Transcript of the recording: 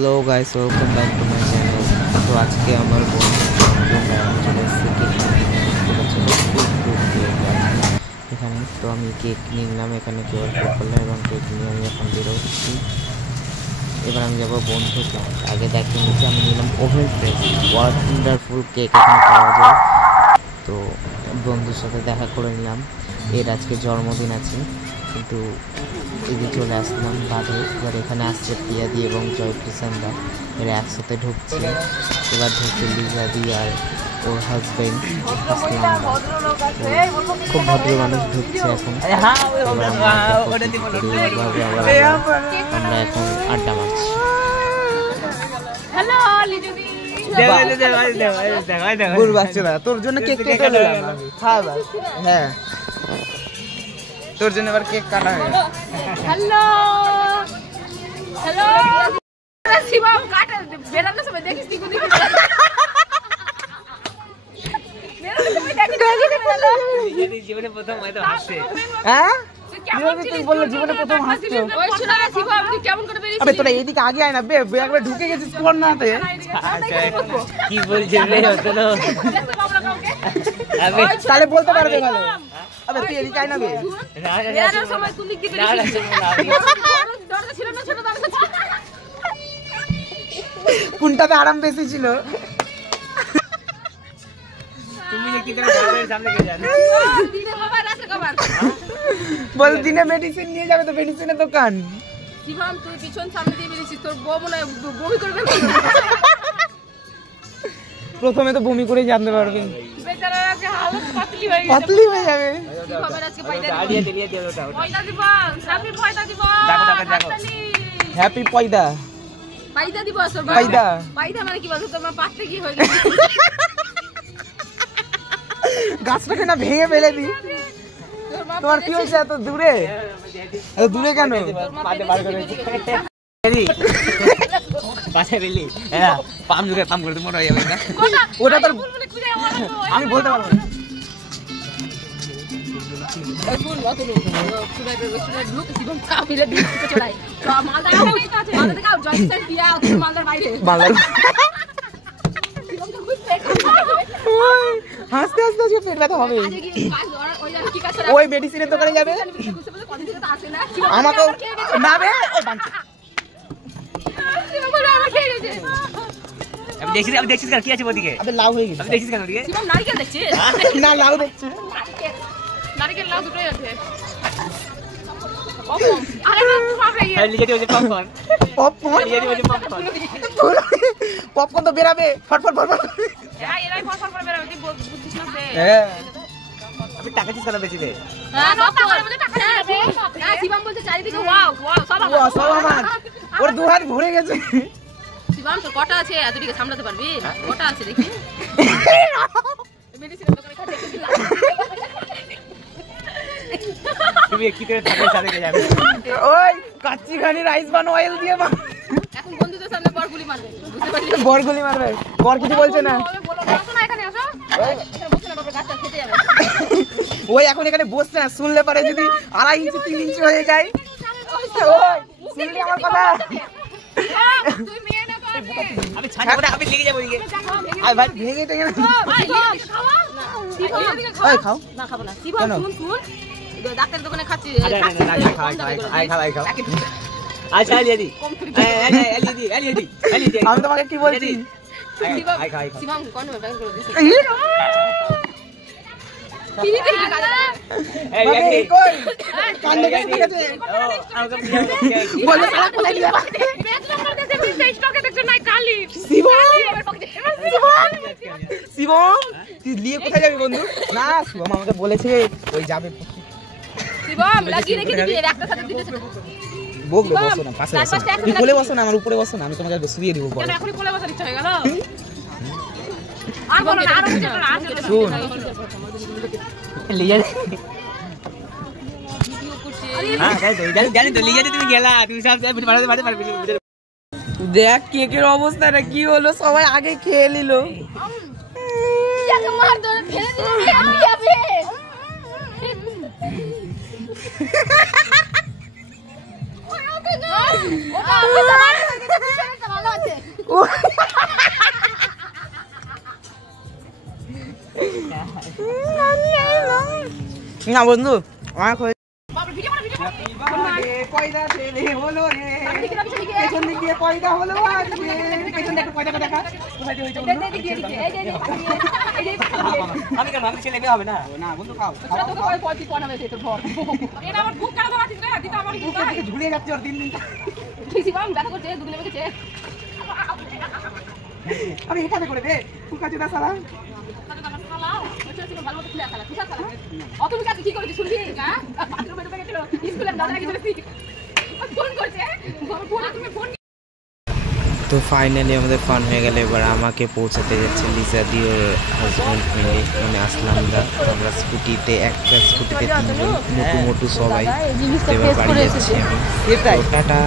Hello guys, welcome back to my channel. तो आज के আমার বোন চলে এসেছে কেক এখানে। তো আমি কেক নিলাম এখানে, কেউ কেক করলাম এবং কেক নিয়ে আমি এখন বেরোচ্ছি। এবার আমি যাবো বন্ধু ক্লাস। আগে দেখে নিচ্ছি, আমি নিলাম ওভেন ফ্রেশ ওয়ান্ডারফুল কেক এখানে পাওয়া যায়। তো বন্ধুর সাথে দেখা করে নিলাম। এর আজকে জন্মদিন আছে, কিন্তু এদিকে চলে আসলাম বাদে। এবার এখানে আসছে প্রিয়াদি এবং জয়প্রিসান্দা, এরা একসাথে ঢুকছে। এবার ঢুকছে লিজাদি আর ওর হাজবেন্ড আসলাম। খুব ভদ্র মানুষ ঢুকছে এখন। আমরা এখন আড্ডা মারছি। তোর জন্য কেক কেটে নিলাম। হ্যাঁ, তোর জন্য এবার কেক কাটা হবে। হ্যালো হ্যালো শিবম কাটা বেরানোর সময় দেখিস তুই কোথায় বেরানোর সময় দেখিস জীবনে প্রথম হয়তো হাসছে। হ্যাঁ তুই বললো জীবনে প্রথম হাসছো। ওই শোনা না শিবম তুই কেমন করে বেরিয়েছিস? আবে তোরা এদিকে আগে আয় না বে, একবার ঢুকে গেছিস কোন নাতে। কি বলছিস রে? হতো না আবে, তাহলে বলতে পারবে ভালো। আবে তুই এদিকে আয় না বে। বেরানোর সময় তুই লিখতে বেরিয়েছিস। দরজা ছিল না, ছোট দরজা ছিল। কোনটাতে আরাম বেশি ছিল? তুমি যে কি করে ঘরের সামনে কে জানো? দিনে বাবা রাতে কবার বল দিনে মেডিসিন নিয়ে যাবে তো মেডিসিনের দোকান। শিবম তুই পিছন সামনে দিয়ে বেরিয়েছিস, তোর বউ মনে হয় বমি করবে। প্রথমে তো বমি করে জানতে পারবে, বেচারা আজকে হালকা পাতলি হয়ে যাবে। শিবমের আজকে পয়দা দিব। পয়দা দিব, হ্যাপি পয়দা দিব। হ্যাপি পয়দা। পয়দা দিব আসল পয়দা। পয়দা মানে কি বলছো? তোমার পাশে কি হয়ে গেছে? গাছটাকে না ভেঙে ফেলে দি। তোমার কি হয়েছে এত দূরে? এত দূরে কেন? পাশে বেলি পাম জুড়ে পাম করে মনে হয়ে যাবে না ওটা তোর। আমি বলতে পারবো না। ফুল কত লোক সুরাই লোক শিবম কাফিলে দিতে চড়াই তো মালদা কাও জয়সেন দিয়া তোর মালদার বাইরে শিবম তো খুব পেট হাসতে হাসতে আজকে পেট ব্যথা হবে। ওই মেডিসিনের দোকানে যাবে। আমাকে না বে ও বাঁচে। আমি দেখছিস কি আছে ওদিকে? আবে লাউ হয়ে গেছে। আমি দেখছিস কেন ওদিকে? শিবম নারকেল দেখছিস? না লাউ দেখছিস। নারকেল লাউ দুটোই আছে। পপকর্ন আরে বাবা এই লিখে দিও যে পপকর্ন। পপকর্ন লিখে দিও যে পপকর্ন। পপকর্ন তো বেরাবে ফটফট ফটফট। এরাই ফসল করে বের হবে, তুই বুঝছিস না বে? হ্যাঁ আমি টাকা চিস কেন বেশি দে? হ্যাঁ সব টাকা মধ্যে টাকা দেবে। না শিবম বলতে চারিদিকে ওয়াও ওয়াও সব আমার। ওর দু হাত ভরে গেছে। শিবম তোর কটা আছে? এতদিকে সামলাতে পারবি? কটা আছে দেখি। মেডিসিনের দোকানে কাছে দিলাম। তুমি কি করে থাকবে সাথে যাবে? ওই কাচ্চি খানি রাইস বান অয়েল দিয়ে এখন বন্ধুদের সামনে বরগুলি মারবে, বুঝতে পারলি? বরগুলি মারবে। বর কিছু বলছে না। বলো আসো না এখানে আসো। এখানে বসে না, বাবা গাছটা খেতে যাবে। ওই এখন এখানে বসছে না, শুনলে পারে যদি 2.5 ইঞ্চি 3 ইঞ্চি হয়ে যায়। ওই শুনলি আমার কথা? তুই মেয়ে না পারবি। আমি ছাড়বো না, আমি লেগে যাবো এদিকে। আই ভাই ভেঙে টেঙে ভাই খাওয়া না। শিবম এদিকে খাও। ওই খাও না খাবো না। শিবম শুন ডাক্তারের দোকানে খাচ্ছি। আচ্ছা আলিয়াদি আমি তোমাকে কি বলছি? শিবম কোন ব্যাপার করে দিছিস? শিবম তুই নিয়ে কোথায় যাবি বন্ধু? না শিবম আমাকে বলেছে ওই যাবে। শিবম লাগিয়ে রেখে দিবি, এর একটা সাথে দিতেছ। বকবে, বসো না পাশে বসো। তুই কোলে বসো না, আমার উপরে বসো না, আমি তোমাকে শুইয়ে দিব পরে। কেন এখনই কোলে বসার ইচ্ছা হয়ে গেল? আর বলো না, আর কিছু না, আর কিছু শুন লিয়া হ্যাঁ জানি তো লিয়াতে তুমি গেলা, তুমি সব বাড়াতে পারবে। দেখ কেকের অবস্থাটা কি হলো, সবাই আগে খেয়ে নিল। ইয়াকে মার ধরে ফেলে দিলে আমি যাবে। ওই ওকে না ওটা আমি না বন্ধু অনেক হয়েছে। বাবা ভিডিও করো পয়দা ছেলে হলো রে, আমি দেখি আমি দেখি পেছন দিক দিয়ে পয়দা হলো আজকে। পেছন দিকে পয়দা দেখা কোথায় দিয়ে হয়েছে বন্ধু? আমি কেন, আমি ছেলে মেয়ে হবে না? না বন্ধু খাও, ঝুলিয়ে যাচ্ছে ওর দিন দিন। আমি এখানে করে দে ফুকা চুদা সালা। তো ফাইনালি আমাদের ফান হয়ে গেল। এবার আমাকে পৌঁছাতে যাচ্ছে লিজা দি ওর হাজব্যান্ড মিলে, মানে আসলামদা। আমরা স্কুটিতে, একটা স্কুটিতে 3 জন মোটু মোটু সবাই। এবার বাড়ি যাচ্ছি আমি। টাটা।